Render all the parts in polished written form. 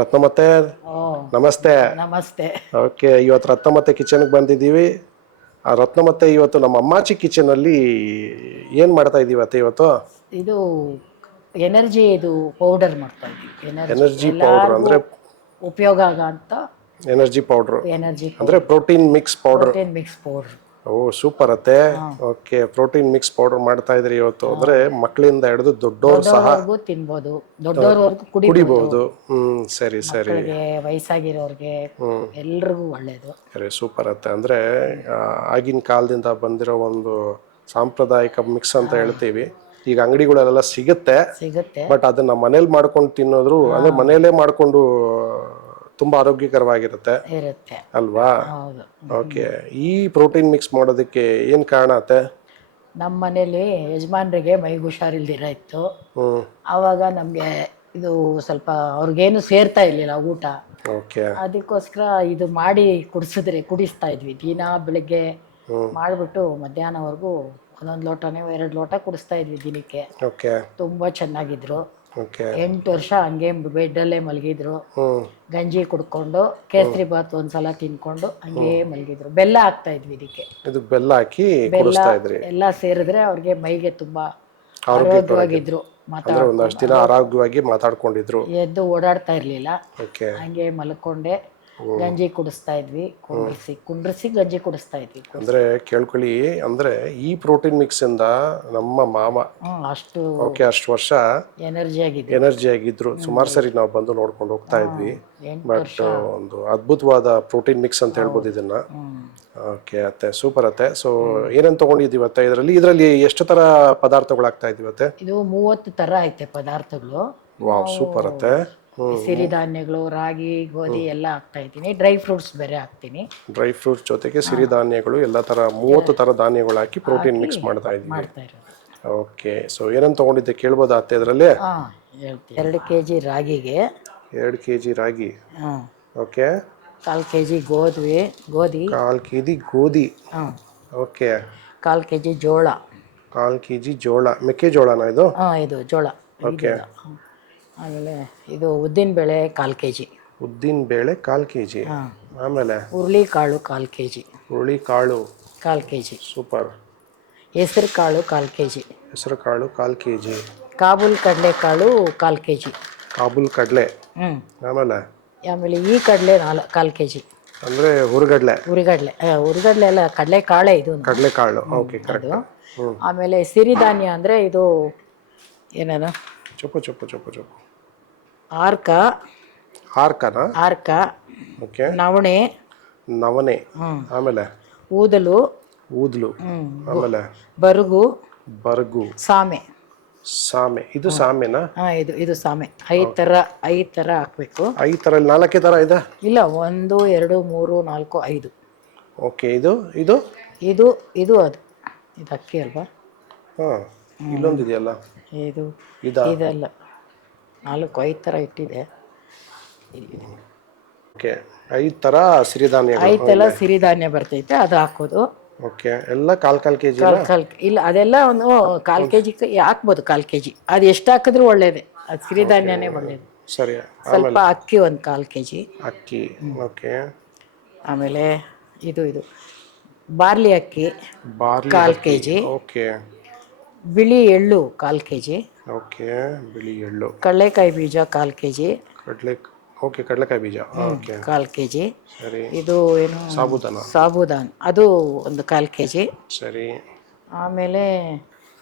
ರತ್ನಮತ್ತೆ ಓ ನಮಸ್ತೆ. ನಮಸ್ತೆ. ಓಕೆ, ಇವತ್ತು ರತ್ನಮತ್ತೆ ಕಿಚನ್ಗೆ ಬಂದಿದ್ದೀವಿ. ಆ ರತ್ನಮತ್ತೆ ಇವತ್ತು ನಮ್ಮ ಅಮ್ಮಾಚಿ ಕಿಚನಲ್ಲಿ ಏನು ಮಾಡ್ತಾ ಇದ್ದೀವಿ ಅತ್ತೆ ಇವತ್ತು? ಇದು ಎನರ್ಜಿ ಇದು ಪೌಡರ್ ಮಾಡ್ತಾ ಇದ್ದೀವಿ. ಎನರ್ಜಿ ಎನರ್ಜಿ ಪೌಡ್ರ್ ಎಲ್ಲರಿಗೂ ಅಂದರೆ ಉಪಯೋಗ ಆಗಂತ ಎನರ್ಜಿ ಪೌಡ್ರು ಎನರ್ಜಿ ಅಂದರೆ protein mix powder. Protein mix powder. ಓ ಸೂಪರ್ ಅತ್ತೆ. ಓಕೆ, ಪ್ರೋಟೀನ್ ಮಿಕ್ಸ್ ಪೌಡರ್ ಮಾಡ್ತಾ ಇದ್ರಿ ಇವತ್ತು. ಅಂದರೆ ಮಕ್ಕಳಿಂದ ಹಿಡಿದು ದೊಡ್ಡೋರು ಸಹ ದೊಡ್ಡವ್ರಿಗೂ ತಿನ್ಬೋದು, ದೊಡ್ಡವ್ರವರೆಗೂ ಕುಡಿಬಹುದು. ಸರಿ ಸರಿ ಮಕ್ಕಳಿಗೆ, ವಯಸ್ಸಾಗಿರೋರಿಗೆ ಎಲ್ರಿಗೂ ಒಳ್ಳೇದು. ಸರಿ, ಸೂಪರ್ ಅತ್ತೆ. ಅಂದರೆ ಆಗಿನ ಕಾಲದಿಂದ ಬಂದಿರೋ ಒಂದು ಸಾಂಪ್ರದಾಯಿಕ ಮಿಕ್ಸ್ ಅಂತ ಹೇಳ್ತೀವಿ. ಈಗ ಅಂಗಡಿಗಳಲ್ಲೆಲ್ಲ ಸಿಗುತ್ತೆ, ಬಟ್ ಅದನ್ನ ಮನೇಲಿ ಮಾಡ್ಕೊಂಡು ತಿನ್ನೋದ್ರು ಅಂದ್ರೆ ಮನೆಯಲ್ಲೇ ಮಾಡ್ಕೊಂಡು ತುಂಬಾ ಆರೋಗ್ಯಕರವಾಗಿರುತ್ತೆ ಅಲ್ವಾ? ಓಕೆ, ಈ ಪ್ರೋಟೀನ್ ಮಿಕ್ಸ್ ಮಾಡೋದಕ್ಕೆ ಏನ್ ಕಾರಣ ಅತ್ತೆ? ನಮ್ಮ ಮನೇಲಿ ಯಜಮಾನ್ರಿಗೆ ಮೈಗೆ ಹುಷಾರಿಲ್ದಿರ ಇತ್ತು. ಆವಾಗ ನಮ್ಗೆ ಇದು ಸ್ವಲ್ಪ ಅವ್ರಿಗೇನು ಸೇರ್ತಾ ಇರ್ಲಿಲ್ಲ ಊಟ. ಅದಕ್ಕೋಸ್ಕರ ಇದು ಮಾಡಿ ಕುಡಿಸ್ತಾ ಇದ್ವಿ. ದಿನ ಬೆಳಿಗ್ಗೆ ಮಾಡ್ಬಿಟ್ಟು ಮಧ್ಯಾಹ್ನವರೆಗೂ ಒಂದೊಂದು ಲೋಟನೇ 2 ಲೋಟ ಕುಡಿಸ್ತಾ ಇದ್ವಿ ದಿನಕ್ಕೆ. ತುಂಬಾ ಚೆನ್ನಾಗಿದ್ರು. 8 ವರ್ಷ ಹಂಗೆ ಬೆಡ್ಡಲ್ಲೇ ಮಲಗಿದ್ರು. ಗಂಜಿ ಕುಡ್ಕೊಂಡು ಕೇಸರಿ ಬಾತ್ ಒಂದ್ಸಲ ತಿನ್ಕೊಂಡು ಹಂಗೆ ಮಲಗಿದ್ರು. ಬೆಲ್ಲ ಹಾಕ್ತಾ ಇದ್ವಿ ಇದಕ್ಕೆ. ಬೆಲ್ಲ ಹಾಕಿ ಎಲ್ಲ ಸೇರಿದ್ರೆ ಅವ್ರಿಗೆ ಮೈಗೆ ತುಂಬಾ ಆರೋಗ್ಯವಾಗಿದ್ರು. ಒಂದಷ್ಟು ದಿನ ಆರೋಗ್ಯವಾಗಿ ಮಾತಾಡ್ಕೊಂಡಿದ್ರು. ಎದ್ದು ಓಡಾಡ್ತಾ ಇರ್ಲಿಲ್ಲ, ಹಂಗೆ ಮಲ್ಕೊಂಡೆ ಗಂಜಿ ಕುಡಿಸ್ತಾ ಇದ್ವಿ. ಕುಂಡ್ರಿಸಿ ಗಂಜಿ ಕುಡಿಸ್ತಾ ಇದ್ವಿ. ಅಂದ್ರೆ ಕೇಳ್ಕೊಳ್ಳಿ, ಅಂದ್ರೆ ಈ ಪ್ರೋಟೀನ್ ಮಿಕ್ಸ್ ಇಂದ ನಮ್ಮ ಮಾಮ ಅಷ್ಟು ವರ್ಷ ಎನರ್ಜಿ ಆಗಿದ್ರು. ಸುಮಾರು ಸರಿ ನಾವು ಬಂದು ನೋಡ್ಕೊಂಡು ಹೋಗ್ತಾ ಇದ್ವಿ. ಬಟ್ ಒಂದು ಅದ್ಭುತವಾದ ಪ್ರೋಟೀನ್ ಮಿಕ್ಸ್ ಅಂತ ಹೇಳ್ಬೋದು ಇದನ್ನ. ಓಕೆ ಅತ್ತೆ, ಸೂಪರ್ ಅತ್ತೆ. ಸೊ ಏನೇನ್ ತಗೊಂಡಿದ್ದೀವಿ ಅತ್ತೆ ಇದರಲ್ಲಿ ಎಷ್ಟು ತರ ಪದಾರ್ಥಗಳಾಗ್ತಾ ಇದೀವತ್ತೆ? ಇದು 30 ತರ ಐತೆ ಪದಾರ್ಥಗಳು. ವಾವ್, ಸೂಪರ್ ಅತ್ತೆ. ಸಿರಿಧಾನ್ಯಗಳು, ರಾಗಿ, ಗೋಧಿ ಎಲ್ಲ ಹಾಕ್ತಾ ಇದ್ದೀನಿ. ಡ್ರೈ ಫ್ರೂಟ್ಸ್ ಬೇರೆ ಹಾಕ್ತೀನಿ. ಡ್ರೈ ಫ್ರೂಟ್ಸ್ ಜೊತೆಗೆ ಸಿರಿಧಾನ್ಯಗಳು ಎಲ್ಲ ತರ 30 ತರ ಧಾನ್ಯಗಳು ಹಾಕಿ ಪ್ರೋಟೀನ್ ಮಿಕ್ಸ್ ಮಾಡ್ತಾ ಇದ್ದೀವಿ. ಓಕೆ, ಸೊ ಏನಂತ ತಗೊಂಡಿದ್ದೆ ಕೇಳ್ಬೋದಾ ಅತ್ತೆ ಇದರಲ್ಲಿ? 2 kg ರಾಗಿಗೆ 2 kg ರಾಗಿ. ಓಕೆ, 1/4 kg ಗೋಧಿ 1/4 kg ಗೋಧಿ. ಓಕೆ, 1/4 kg ಜೋಳ. 1/4 kg ಜೋಳ. ಮೆಕ್ಕೆಜೋಳನ ಇದು? ಇದು ಜೋಳ. ಓಕೆ. ಆಮೇಲೆ ಇದು ಉದ್ದಿನ ಬೇಳೆ 1/4 kg. ಉದ್ದಿನ ಬೇಳೆ 1/4 kg. ಆಮೇಲೆ ಹುರುಳಿ ಕಾಳು 1/4 kg. ಹುರುಳಿ ಕಾಳು 1/4 kg. ಸೂಪರ್. ಹೆಸರು ಕಾಳು 1/4 kg. ಹೆಸರು ಕಾಳು 1/4 kg. ಕಾಬೂಲ್ ಕಡಲೆ ಕಾಳು 1/4 kg. ಕಾಬೂಲ್ ಕಡಲೆ. ಆಮೇಲೆ ಈ ಕಡಲೆ 1/4 kg. ಅಂದ್ರೆ ಹುರಿಗಡ್ಲೆ ಎಲ್ಲ ಕಡಲೆ ಕಾಳೆ. ಇದು ಕಡಲೆ ಕಾಳು. Okay, correct. ಆಮೇಲೆ ಸಿರಿಧಾನ್ಯ ಅಂದ್ರೆ ಇದು ಏನದ? ಚೊಪ್ಪು. ಆರ್ಕ. ಓಕೆ. ನವಣೆ. ಆಮೇಲೆ ಊದಲು. ಆಮೇಲೆ ಬರಗು. ಸಾಮೆ. ಇದು ಸಾಮೆನಾ? ಇದು ಸಾಮೆ. 5 ತರ ಹಾಕ್ಬೇಕು. 5 ತರ? 4 ತರ ಇದೆ? ಇಲ್ಲ, 1 2 3 4 5. ಓಕೆ, ಇದು ಅದು ಅಕ್ಕಿ ಅಲ್ವಾ? ಇಲ್ಲೊಂದು ಇದೆಯಲ್ಲ, ಇದಲ್ಲ. 5 ತರ ಇಟ್ಟಿದೆ. ಓಕೆ, 5 ತರ ಸಿರಿಧಾನ್ಯ. 5 ತರ ಸಿರಿಧಾನ್ಯ ಬರ್ತೈತೆ, ಅದು ಹಾಕೋದು. ಓಕೆ, ಎಲ್ಲ 1/4 kg? ಇಲ್ಲ, ಅದೆಲ್ಲ ಒಂದು 1/4 kg ಹಾಕ್ಬೋದು. 1/4 kg ಅದು ಎಷ್ಟು ಹಾಕಿದ್ರು ಒಳ್ಳೇದೇ. ಅದು ಸಿರಿಧಾನ್ಯನೇ ಒಳ್ಳೇದು. ಸರಿ. ಸ್ವಲ್ಪ ಅಕ್ಕಿ 1/4 kg. ಅಕ್ಕಿ. ಓಕೆ. ಆಮೇಲೆ ಇದು ಬಾರ್ಲಿ ಅಕ್ಕಿ 1/4 kg. ಓಕೆ. ಬಿಳಿ ಎಳ್ಳು 1/4 kg. ಓಕೆ, ಬಿಳಿ ಎಳ್ಳು. ಕಡಲೆಕಾಯಿ ಬೀಜ 1/4 kg. ಕಡಲೆಕಾಯಿ ಬೀಜ. Okay, 1/4 kg. ಸರಿ. ಇದು ಏನು? ಸಾಬೂದಾನ್ ಅದು ಒಂದು 1/4 kg. ಸರಿ. ಆಮೇಲೆ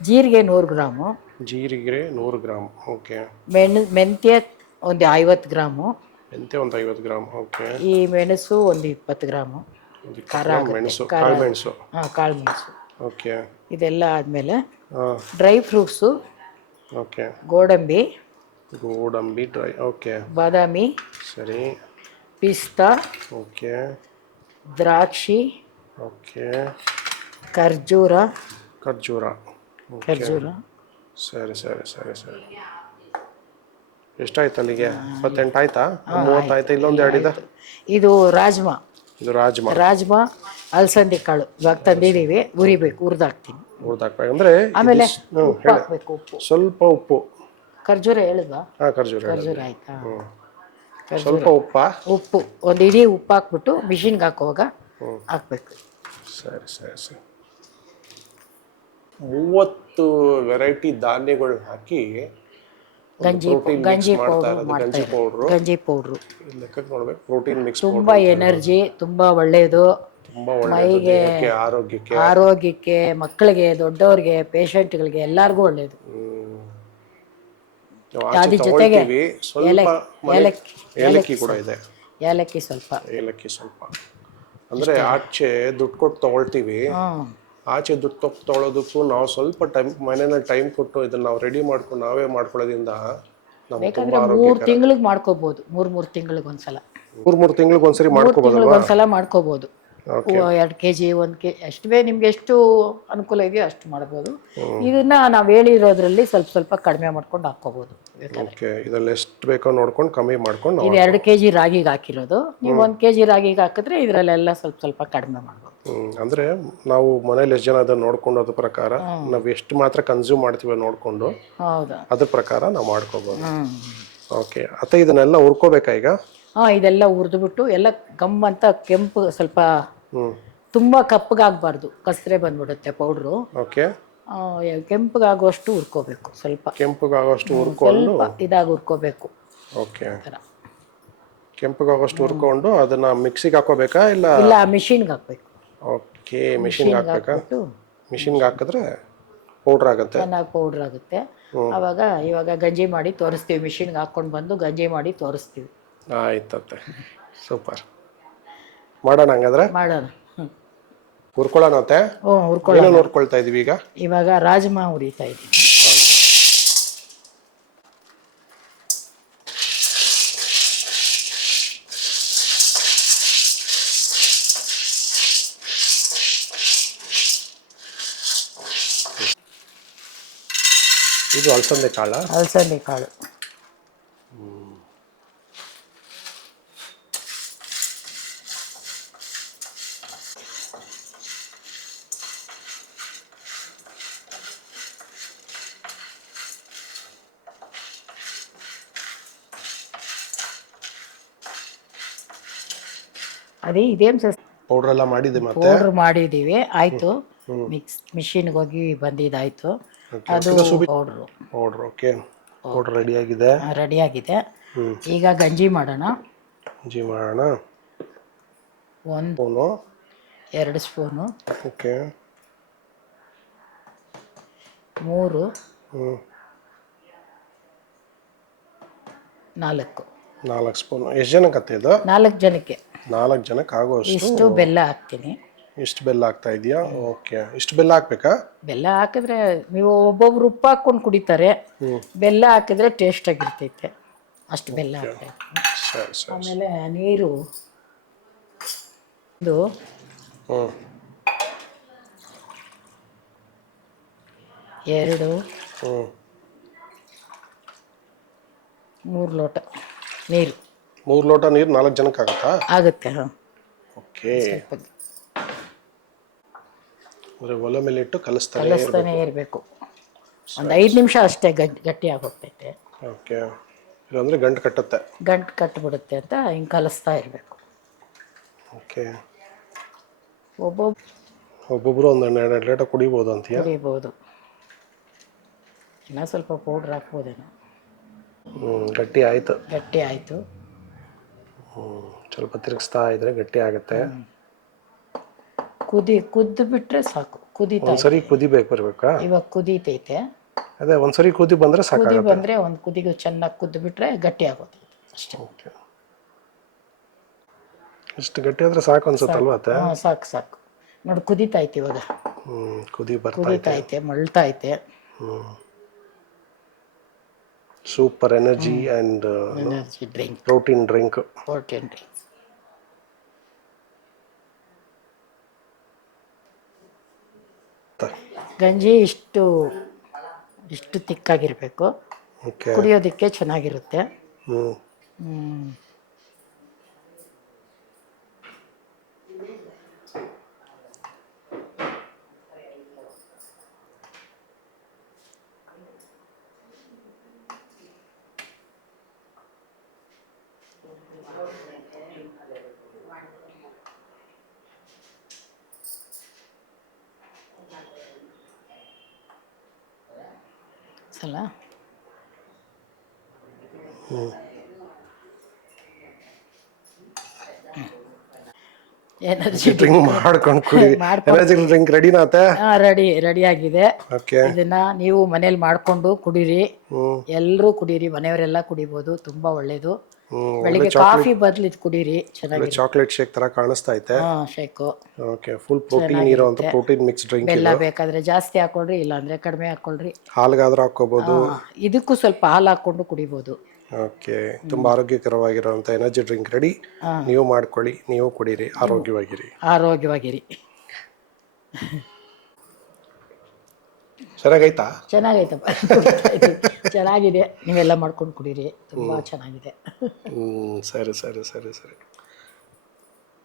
ಜೀರಿಗೆ 100 ಗ್ರಾಮು. 100 ಗ್ರಾಮ್. ಓಕೆ. ಮೆಂತ್ಯ ಒಂದು 50 ಗ್ರಾಮು. ಒಂದು 50 ಗ್ರಾಮ್. ಓಕೆ. ಈ ಮೆಣಸು ಒಂದು 20 ಗ್ರಾಮು. ಕಾಳು ಮೆಣಸು. ಓಕೆ. ಇದೆಲ್ಲ ಆದ್ಮೇಲೆ ಡ್ರೈ ಫ್ರೂಟ್ಸು. ಓಕೆ. ಗೋಡಂಬಿ ಡ್ರೈ. ಓಕೆ. ಬಾದಾಮಿ. ಸರಿ. ಪಿಸ್ತಾ. ಓಕೆ. ದ್ರಾಕ್ಷಿ. ಓಕೆ. ಖರ್ಜೂರ. ಸರಿ. ಎಷ್ಟಾಯ್ತು ಅಲ್ಲಿಗೆ? 28 ಆಯ್ತಾ? 30 ಆಯ್ತಾ? ಇಲ್ಲೊಂದು 2 ಇದೆ. ಇದು ರಾಜ್ಮಾ ಅಲಸಂದಿ ಕಾಳು ಇವಾಗ ತಂದಿದ್ದೀವಿ. ಹುರಿದಾಕ್ತೀನಿ. ಅಂದ್ರೆ ಆಮೇಲೆ ಉಪ್ಪು. ಸ್ವಲ್ಪ ಉಪ್ಪು. ಖರ್ಜೂರ ಹೇಳಿದ್ವಾ? ಖರ್ಜೂರ ಆಯ್ತಾ? ಸ್ವಲ್ಪ ಉಪ್ಪಾ? ಉಪ್ಪು ಒಂದು ಇಡೀ ಉಪ್ಪು ಹಾಕ್ಬಿಟ್ಟು ಮಿಷಿನ್ಗೆ ಹಾಕುವಾಗ ಹಾಕ್ಬೇಕು. ಸರಿ ಸರಿ ಸರಿ. 30 ವೆರೈಟಿ ಧಾನ್ಯಗಳು ಹಾಕಿ ಗಂಜಿ ಪೌಡ್ರು ಗಂಜಿ ಪೌಡ್ರು. ಗಂಜಿ ಪೌಡ್ರು ಲೆಕ್ಕಕ್ಕೆ ನೋಡ್ಬೇಕು. ಪ್ರೋಟೀನ್ ಮಿಕ್ಸ್ ತುಂಬ ಎನರ್ಜಿ, ತುಂಬ ಒಳ್ಳೆಯದು ತುಂಬಾ ಒಳ್ಳೆಯದು ಮೈಗೆ, ಆರೋಗ್ಯಕ್ಕೆ, ಮಕ್ಕಳಿಗೆ, ದೊಡ್ಡವ್ರಿಗೆ, ಪೇಷಂಟ್ಗಳಿಗೆ ಎಲ್ಲರಿಗೂ ಒಳ್ಳೆಯದು. ಅದ್ರ ಜೊತೆಗೆ ಏಲಕ್ಕಿ ಕೂಡ ಇದೆ. ಏಲಕ್ಕಿ ಸ್ವಲ್ಪ ಅಂದ್ರೆ ಆಚೆ ದುಡ್ಡು ಕೊಟ್ಟು ತಗೊಳ್ತೀವಿ. ಆಚೆ ದುಡ್ಡು ಕೊಟ್ಟು ತಗೊಳ್ಳೋದಕ್ಕೂ ನಾವು ಸ್ವಲ್ಪ ಮನೆಯಲ್ಲಿ ಟೈಮ್ ಕೊಟ್ಟು ಇದನ್ನ ನಾವು ರೆಡಿ ಮಾಡ್ಕೊಂಡು ನಾವೇ ಮಾಡ್ಕೊಳ್ಳೋದ್ರಿಂದ ಬೇಕಾದ್ರೆ 3 ತಿಂಗಳಿಗೆ ಮಾಡ್ಕೋಬಹುದು. 3 ತಿಂಗಳಿಗೆ ಒಂದ್ಸಲ, 3 ತಿಂಗಳಿಗೆ ಒಂದ್ಸರಿ ಮಾಡ್ಕೋಬಹುದು. 2 kg 1 kg ಅಷ್ಟೇ ನಿಮ್ಗೆ ಎಷ್ಟು ಅನುಕೂಲ ಇದೆಯೋ ಅಷ್ಟು ಮಾಡ್ಬೋದು. ಇದನ್ನ ನಾವು ಹೇಳಿರೋದ್ರಲ್ಲಿ ಸ್ವಲ್ಪ ಕಡಿಮೆ ಮಾಡ್ಕೊಂಡು ಹಾಕೋಬಹುದು. ಇದ್ರಲ್ಲಿ ಎಷ್ಟು ಬೇಕೋ ನೋಡ್ಕೊಂಡು ಕಮ್ಮಿ ಮಾಡ್ಕೊಂಡು. ಇದು 2 kg ರಾಗಿಗೆ ಹಾಕಿರೋದು. ನೀವು 1 kg ರಾಗಿಗೆ ಹಾಕಿದ್ರೆ ಇದ್ರಲ್ಲೆಲ್ಲ ಸ್ವಲ್ಪ ಕಡಿಮೆ ಮಾಡ್ಬೋದು. ಅಂದ್ರೆ ನಾವು ಮನೇಲಿ ಎಷ್ಟು ಜನ ಅದನ್ನ ನೋಡ್ಕೊಂಡು ಅದ್ರ ಪ್ರಕಾರ ನಾವು ಎಷ್ಟು ಮಾತ್ರ ಕನ್ಸ್ಯೂಮ್ ಮಾಡ್ತೀವಿ ನೋಡ್ಕೊಂಡು ಅದ್ರ ಪ್ರಕಾರ ನಾವು ಮಾಡ್ಕೋಬಹುದು. ಓಕೆ. ಅತ್ತೆ ಇದನ್ನೆಲ್ಲ ಹುರ್ಕೋಬೇಕಾ ಈಗ? ಇದೆಲ್ಲ ಹುರಿದ್ಬಿಟ್ಟು ಎಲ್ಲ ಗಮ್ ಅಂತ ಕೆಂಪು, ಸ್ವಲ್ಪ ತುಂಬಾ ಕಪ್ಪಗಾಗಬಾರ್ದು, ಕಸರೆ ಬಂದ್ಬಿಡುತ್ತೆ ಪೌಡ್ರು. ಓಕೆ. ಕೆಂಪಗಾಗುವಷ್ಟು ಹುರ್ಕೋಬೇಕು. ಕೆಂಪಗಾಗುವಷ್ಟು ಹುರ್ಕೊಂಡು ಇದಾಗಿ ಹುರ್ಕೋಬೇಕು. ಓಕೆ. ಕೆಂಪಗಾಗುವಷ್ಟು ಹುರ್ಕೊಂಡು ಅದನ್ನ ಮಿಕ್ಸಿಗೆ ಹಾಕೋಬೇಕಾ ಇಲ್ಲ ಮಿಷಿನ್ಗೆ ಹಾಕ್ಬೇಕು? ಓಕೆ. ಮಿಷಿನ್ಗೆ ಹಾಕ್ಬೇಕಾ? ಮಿಷಿನ್ಗೆ ಹಾಕಿದ್ರೆ ಪೌಡ್ರ್ ಆಗುತ್ತೆ. ಚೆನ್ನಾಗಿ ಪೌಡ್ರ್ ಆಗುತ್ತೆ. ಇವಾಗ ಗಂಜಿ ಮಾಡಿ ತೋರಿಸ್ತೀವಿ. ಮಿಷಿನ್ಗೆ ಹಾಕೊಂಡು ಬಂದು ಗಂಜಿ ಮಾಡಿ ತೋರಿಸ್ತೀವಿ. ಆಯ್ತತ್ತೆ, ಸೂಪರ್. ಮಾಡೋಣ ಹಂಗಾದ್ರೆ. ಮಾಡೋಣ. ಹುರ್ಕೊಳ್ಳೋಣ ಅತ್ತೆ. ಹುರ್ಕೊಳ್ತಾ ಇದೀವಿ ಈಗ. ಇವಾಗ ರಾಜ್ಮಾ ಹುರಿತಾ ಇದೀವಿ. ಇದು ಅಲಸಂದೆ ಕಾಳು. ಇದೇನು ಪೌಡರ್ ಎಲ್ಲ ಮಾಡಿದ್ದೀವಿ. ಮತ್ತೆ ಪೌಡರ್ ಮಾಡಿದ್ದೀವಿ. ಆಯ್ತು, ಮಿಷಿನ್ಗೆ ಹೋಗಿ ಬಂದಿದ್ದಾಯ್ತು. ಅದು ಪೌಡ್ರು. ಓಕೆ. ಪೌಡರ್ ರೆಡಿ ಆಗಿದೆ. ಈಗ ಗಂಜಿ ಮಾಡೋಣ. 1 ಸ್ಪೂನು, 2 ಸ್ಪೂನು, ಓಕೆ, 3, 4 ಸ್ಪೂನು. ಎಷ್ಟು ಜನಕ್ಕೆ ಇದು? 4 ಜನಕ್ಕೆ. 4 ಜನಕ್ಕೆ ಆಗೋಷ್ಟು ಇಷ್ಟು ಬೆಲ್ಲ ಹಾಕ್ತೀನಿ. ಇಷ್ಟು ಬೆಲ್ಲ ಹಾಕ್ತಾ ಇದೆಯಾ? ಓಕೆ. ಇಷ್ಟು ಬೆಲ್ಲ ಹಾಕ್ಬೇಕಾ? ಬೆಲ್ಲ ಹಾಕಿದ್ರೆ ನೀವು ಒಬ್ಬೊಬ್ರು ಉಪ್ಪು ಹಾಕೊಂಡು ಕುಡಿತಾರೆ. ಬೆಲ್ಲ ಹಾಕಿದ್ರೆ ಟೇಸ್ಟ್ ಆಗಿರ್ತೈತೆ. ಅಷ್ಟು ಬೆಲ್ಲ ಹಾಕ್ಬೇಕು. ಆಮೇಲೆ ನೀರು ಇದು 2, 3 ಲೋಟ ನೀರು. 3 ಲೋಟ ನೀರು 4 ಜನಕ್ಕೆ ಆಗುತ್ತಾ? ಆಗುತ್ತೆ. ಓಕೆ. ಒಲೆ ಮೇಲೆ ಇಟ್ಟು ಕಲಿಸ್ತಾನೆ ಇರಬೇಕು. ಒಂದು 5 ನಿಮಿಷ ಅಷ್ಟೇ, ಗಟ್ಟಿ ಆಗೋಗ್ತೈತೆ. ಓಕೆ. ಇಲ್ಲಾಂದ್ರೆ ಗಂಟು ಕಟ್ಟಿಬಿಡುತ್ತೆ ಅಂತ ಹಿಂಗೆ ಕಲಿಸ್ತಾ ಇರಬೇಕು. ಓಕೆ. ಒಬ್ಬೊಬ್ರು ಒಂದು 2 ಲೀಟರ್ ಕುಡಿಬೋದು ಅಂತೀಯ? ಕುಡಿಬೋದು. ಇನ್ನೂ ಸ್ವಲ್ಪ ಪೌಡ್ರ್ ಹಾಕ್ಬೋದೇನೋ. ಗಟ್ಟಿ ಆಯಿತು. ಸ್ವಲ್ಪ ತಿರುಗಿಸ್ತಾ ಇದ್ರೆ ಗಟ್ಟಿ ಆಗುತ್ತೆ. ಕುದ್ದು ಬಿಟ್ರೆ ಸಾಕು. ಒಂದ್ಸರಿ ಕುದಿಬೇಕು ಬರ್ಬೇಕಾ? ಇವಾಗ ಕುದೀತೈತೆ. ಅದೇ ಒಂದ್ಸರಿ ಕುದಿ ಬಂದ್ರೆ ಸಾಕಾಗುತ್ತೆ. ಬಂದ್ರೆ ಒಂದು ಕುದಿಗೆ ಚೆನ್ನಾಗಿ ಕುದ್ದು ಬಿಟ್ರೆ ಗಟ್ಟಿ ಆಗುತ್ತೆ ಅಷ್ಟೇ. ಇಷ್ಟು ಗಟ್ಟಿ ಆದ್ರೆ ಸಾಕು ಅನ್ಸುತ್ತಲ್ವಾ? ಸಾಕು. ನೋಡಿ ಕುದೀತೈತೆ ಇವಾಗ. ಕುದೀತೈತೆ, ಮಳ್ತೈತೆ. Super energy and drink, protein drink. ಗಂಜಿ ಇಷ್ಟು ತಿಕ್ಕಾಗಿರ್ಬೇಕು. ಕುಡಿಯೋದಕ್ಕೆ ಚೆನ್ನಾಗಿರುತ್ತೆ. ಸಲ ಎನರ್ಜಿ ಡ್ರಿಂಕ್ ಮಾಡ್ಕೊಂಡು ಕುಡಿ. ಎನರ್ಜಿ ಡ್ರಿಂಕ್ ರೆಡಿನಾ ಅತ್ತೆ? ರೆಡಿ ಆಗಿದೆ. ಓಕೆ. ಇದನ್ನ ನೀವು ಮನೇಲಿ ಮಾಡ್ಕೊಂಡು ಕುಡೀರಿ, ಎಲ್ಲರೂ ಕುಡೀರಿ, ಮನೆಯವರೆಲ್ಲ ಕುಡಿಬೋದು, ತುಂಬಾ ಒಳ್ಳೇದು. ಬೆಳಿಗ್ಗೆ ಕಾಫಿ ಬದಲು ಇದು ಕುಡೀರಿ, ಚೆನ್ನಾಗಿ. ಚಾಕ್ಲೇಟ್ ಶೇಕ್ ತರ ಕಾಣಿಸ್ತಾ ಐತೆ. ಶೇಕು. ಓಕೆ, ಫುಲ್ ಪ್ರೋಟೀನ್ ಇರೋಂತ ಪ್ರೋಟೀನ್ ಮಿಕ್ಸ್ ಡ್ರಿಂಕ್. ಬೆಲ್ಲ ಬೇಕಾದ್ರೆ ಜಾಸ್ತಿ ಹಾಕೊಳ್ರಿ, ಇಲ್ಲಾಂದ್ರೆ ಕಡಿಮೆ ಹಾಕೊಳ್ರಿ. ಹಾಲ್ಗಾದ್ರೂ ಹಾಕೋಬಹುದು. ಇದಕ್ಕೂ ಸ್ವಲ್ಪ ಹಾಲು ಹಾಕೊಂಡು ಕುಡಿಬೋದು. ಓಕೆ, ತುಂಬಾ ಆರೋಗ್ಯಕರವಾಗಿರುವಂತ ಎನರ್ಜಿ ಡ್ರಿಂಕ್ ರೆಡಿ. ನೀವು ಮಾಡ್ಕೊಳ್ಳಿ, ನೀವು ಕುಡೀರಿ, ಆರೋಗ್ಯವಾಗಿರಿ. ಚೆನ್ನಾಗೈತಾ? ಚೆನ್ನಾಗೈತಪ್ಪ, ಚೆನ್ನಾಗಿದೆ. ನೀವೆಲ್ಲ ಮಾಡ್ಕೊಂಡು ಕುಡೀರಿ, ತುಂಬಾ ಚೆನ್ನಾಗಿದೆ. ಸರಿ ಸರಿ ಸರಿ ಸರಿ.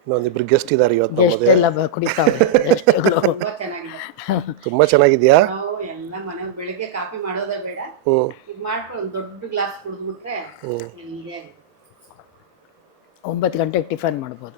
ಇನ್ನೊಂದಿಬ್ರು ಗೆಸ್ಟ್ ಇದಾರೆ ಇವತ್ತು. ಎಲ್ಲ ಕುಡಿತಾವೆ. ತುಂಬಾ ಚೆನ್ನಾಗಿದ್ಯಾ? ಎಲ್ಲ ಮನೆ ಬೆಳಿಗ್ಗೆ ಕಾಫಿ ಮಾಡೋದೇ ಬೇಡ, ಇದು ಮಾಡ್ಕೊಂಡು ಒಂದು ದೊಡ್ಡ ಗ್ಲಾಸ್ ಕುಡಿದ್ಬಿಟ್ರೆ 9 ಗಂಟೆಗೆ ಟಿಫನ್ ಮಾಡ್ಬೋದು.